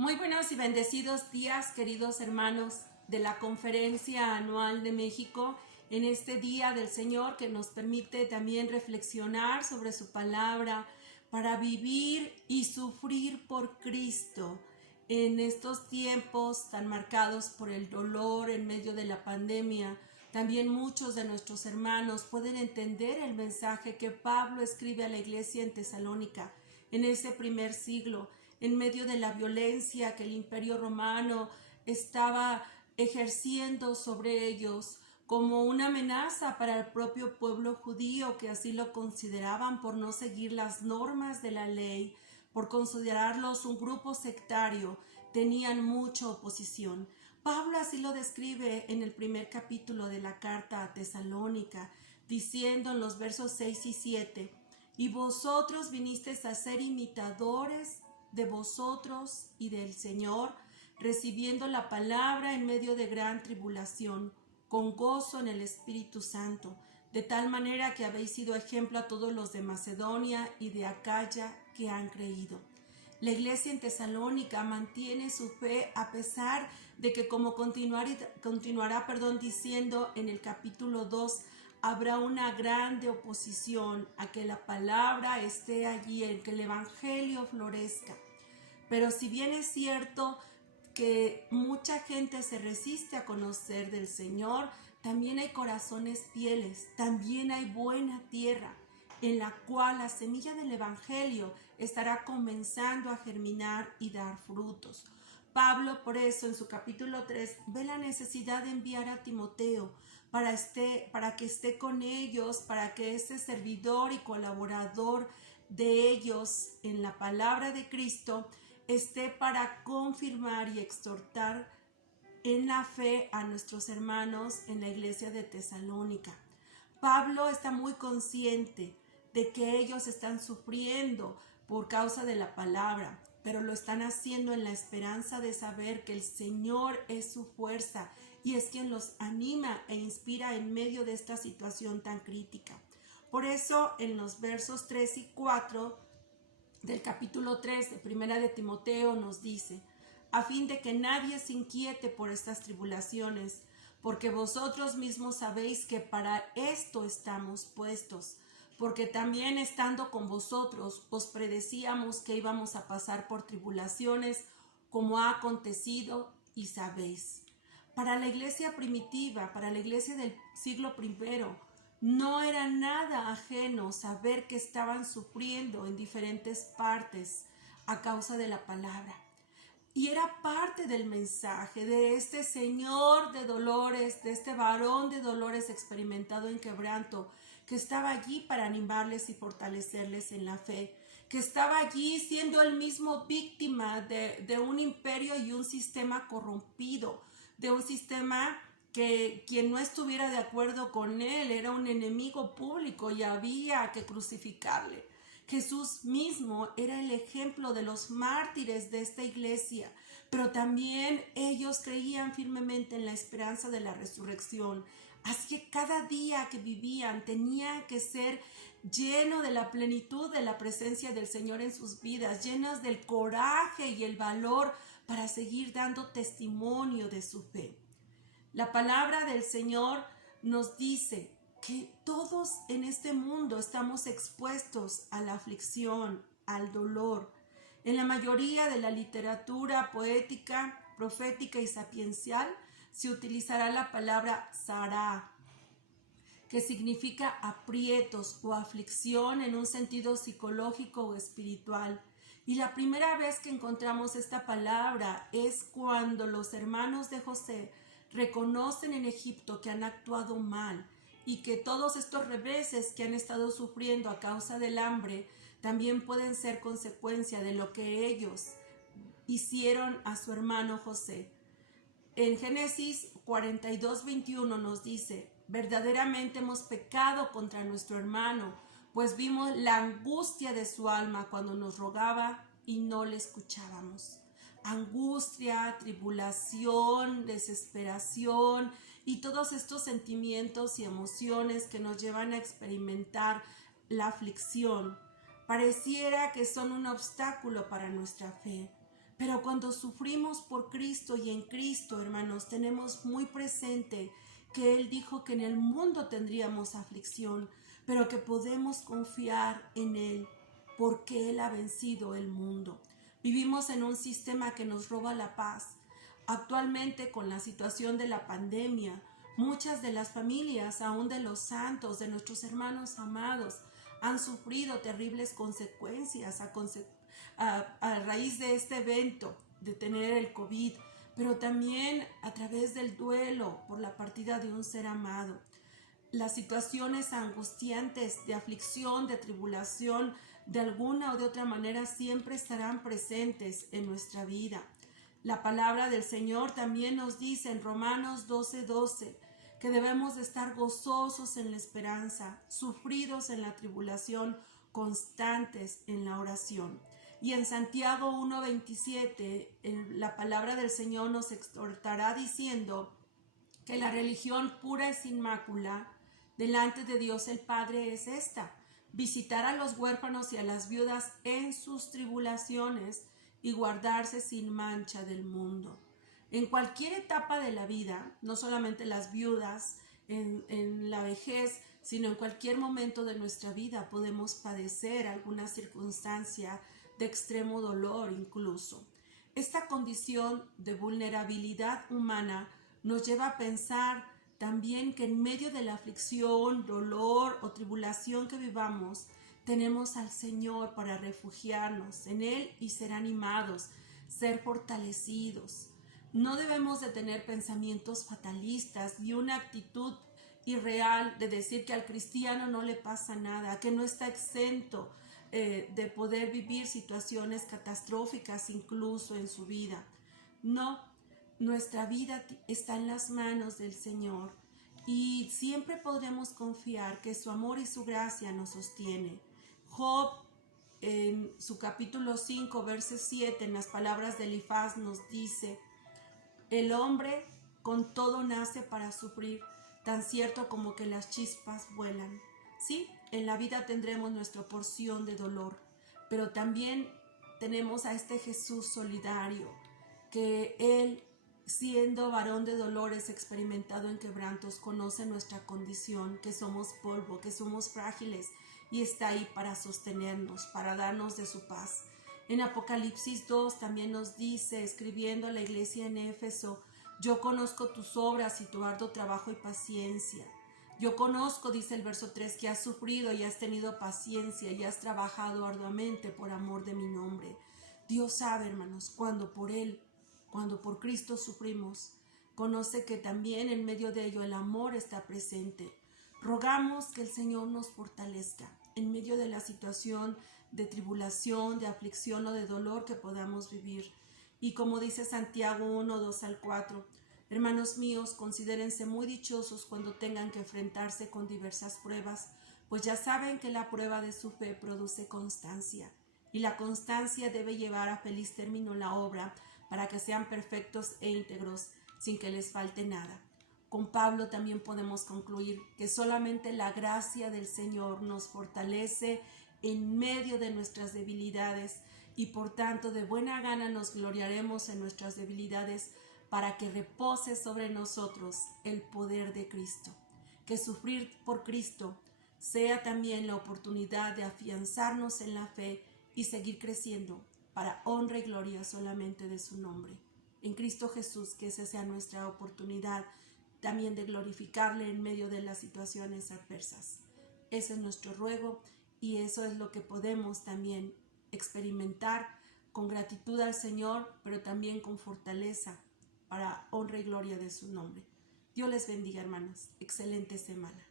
Muy buenos y bendecidos días, queridos hermanos de la Conferencia Anual de México, en este Día del Señor que nos permite también reflexionar sobre su palabra para vivir y sufrir por Cristo en estos tiempos tan marcados por el dolor en medio de la pandemia. También muchos de nuestros hermanos pueden entender el mensaje que Pablo escribe a la iglesia en Tesalónica en ese primer siglo, en medio de la violencia que el Imperio Romano estaba ejerciendo sobre ellos como una amenaza para el propio pueblo judío, que así lo consideraban por no seguir las normas de la ley, por considerarlos un grupo sectario. Tenían mucha oposición. Pablo así lo describe en el primer capítulo de la carta a Tesalónica, diciendo en los versos 6 y 7: y vosotros vinisteis a ser imitadores de vosotros y del Señor, recibiendo la palabra en medio de gran tribulación, con gozo en el Espíritu Santo, de tal manera que habéis sido ejemplo a todos los de Macedonia y de Acaya que han creído. La iglesia en Tesalónica mantiene su fe a pesar de que, como continuará diciendo en el capítulo 2, habrá una grande oposición a que la palabra esté allí, en que el evangelio florezca. Pero si bien es cierto que mucha gente se resiste a conocer del Señor, también hay corazones fieles, también hay buena tierra en la cual la semilla del evangelio estará comenzando a germinar y dar frutos. Pablo, por eso, en su capítulo 3, ve la necesidad de enviar a Timoteo para que esté con ellos, para que ese servidor y colaborador de ellos en la palabra de Cristo esté para confirmar y exhortar en la fe a nuestros hermanos en la iglesia de Tesalónica. Pablo está muy consciente de que ellos están sufriendo por causa de la palabra, pero lo están haciendo en la esperanza de saber que el Señor es su fuerza y es quien los anima e inspira en medio de esta situación tan crítica. Por eso, en los versos 3 y 4 del capítulo 3 de Primera de Timoteo nos dice: a fin de que nadie se inquiete por estas tribulaciones, porque vosotros mismos sabéis que para esto estamos puestos, porque también estando con vosotros os predecíamos que íbamos a pasar por tribulaciones, como ha acontecido y sabéis. Para la iglesia primitiva, para la iglesia del siglo I, no era nada ajeno saber que estaban sufriendo en diferentes partes a causa de la palabra. Y era parte del mensaje de este Señor de dolores, de este varón de dolores experimentado en quebranto, que estaba allí para animarles y fortalecerles en la fe, que estaba allí siendo él mismo víctima de un imperio y un sistema corrompido, de un sistema que quien no estuviera de acuerdo con él era un enemigo público y había que crucificarle. Jesús mismo era el ejemplo de los mártires de esta iglesia, pero también ellos creían firmemente en la esperanza de la resurrección. Así que cada día que vivían tenía que ser lleno de la plenitud de la presencia del Señor en sus vidas, llenos del coraje y el valor para seguir dando testimonio de su fe. La palabra del Señor nos dice que todos en este mundo estamos expuestos a la aflicción, al dolor. En la mayoría de la literatura poética, profética y sapiencial se utilizará la palabra sará, que significa aprietos o aflicción en un sentido psicológico o espiritual. Y la primera vez que encontramos esta palabra es cuando los hermanos de José reconocen en Egipto que han actuado mal y que todos estos reveses que han estado sufriendo a causa del hambre también pueden ser consecuencia de lo que ellos hicieron a su hermano José. En Génesis 42:21 nos dice: verdaderamente hemos pecado contra nuestro hermano, pues vimos la angustia de su alma cuando nos rogaba y no le escuchábamos. Angustia, tribulación, desesperación y todos estos sentimientos y emociones que nos llevan a experimentar la aflicción pareciera que son un obstáculo para nuestra fe. Pero cuando sufrimos por Cristo y en Cristo, hermanos, tenemos muy presente que Él dijo que en el mundo tendríamos aflicción, pero que podemos confiar en Él porque Él ha vencido el mundo. Vivimos en un sistema que nos roba la paz. Actualmente, con la situación de la pandemia, muchas de las familias, aún de los santos, de nuestros hermanos amados, han sufrido terribles consecuencias a raíz de este evento, de tener el COVID, pero también a través del duelo por la partida de un ser amado. Las situaciones angustiantes de aflicción, de tribulación, de alguna o de otra manera siempre estarán presentes en nuestra vida. La palabra del Señor también nos dice en Romanos 12:12 que debemos de estar gozosos en la esperanza, sufridos en la tribulación, constantes en la oración. Y en Santiago 1:27 la palabra del Señor nos exhortará diciendo que la religión pura y sin mácula delante de Dios el Padre es esta: visitar a los huérfanos y a las viudas en sus tribulaciones y guardarse sin mancha del mundo. En cualquier etapa de la vida, no solamente las viudas en la vejez, sino en cualquier momento de nuestra vida podemos padecer alguna circunstancia de extremo dolor incluso. Esta condición de vulnerabilidad humana nos lleva a pensar también que en medio de la aflicción, dolor o tribulación que vivamos, tenemos al Señor para refugiarnos en Él y ser animados, ser fortalecidos. No debemos de tener pensamientos fatalistas y una actitud irreal de decir que al cristiano no le pasa nada, que no está exento de poder vivir situaciones catastróficas incluso en su vida. No, nuestra vida está en las manos del Señor y siempre podremos confiar que su amor y su gracia nos sostiene. Job, en su capítulo 5, verso 7, en las palabras de Elifaz nos dice: el hombre con todo nace para sufrir, tan cierto como que las chispas vuelan. Sí, en la vida tendremos nuestra porción de dolor, pero también tenemos a este Jesús solidario, que Él, siendo varón de dolores, experimentado en quebrantos, conoce nuestra condición, que somos polvo, que somos frágiles, y está ahí para sostenernos, para darnos de su paz. En Apocalipsis 2 también nos dice, escribiendo a la iglesia en Éfeso: yo conozco tus obras y tu arduo trabajo y paciencia. Yo conozco, dice el verso 3, que has sufrido y has tenido paciencia y has trabajado arduamente por amor de mi nombre. Dios sabe, hermanos, cuando por Cristo sufrimos, conoce que también en medio de ello el amor está presente. Rogamos que el Señor nos fortalezca en medio de la situación de tribulación, de aflicción o de dolor que podamos vivir. Y como dice Santiago 1:2-4, hermanos míos, considérense muy dichosos cuando tengan que enfrentarse con diversas pruebas, pues ya saben que la prueba de su fe produce constancia, y la constancia debe llevar a feliz término la obra, para que sean perfectos e íntegros, sin que les falte nada. Con Pablo también podemos concluir que solamente la gracia del Señor nos fortalece en medio de nuestras debilidades, y por tanto de buena gana nos gloriaremos en nuestras debilidades, para que repose sobre nosotros el poder de Cristo. Que sufrir por Cristo sea también la oportunidad de afianzarnos en la fe y seguir creciendo para honra y gloria solamente de su nombre. En Cristo Jesús, que esa sea nuestra oportunidad también de glorificarle en medio de las situaciones adversas. Ese es nuestro ruego y eso es lo que podemos también experimentar con gratitud al Señor, pero también con fortaleza para honra y gloria de su nombre. Dios les bendiga, hermanos. Excelente semana.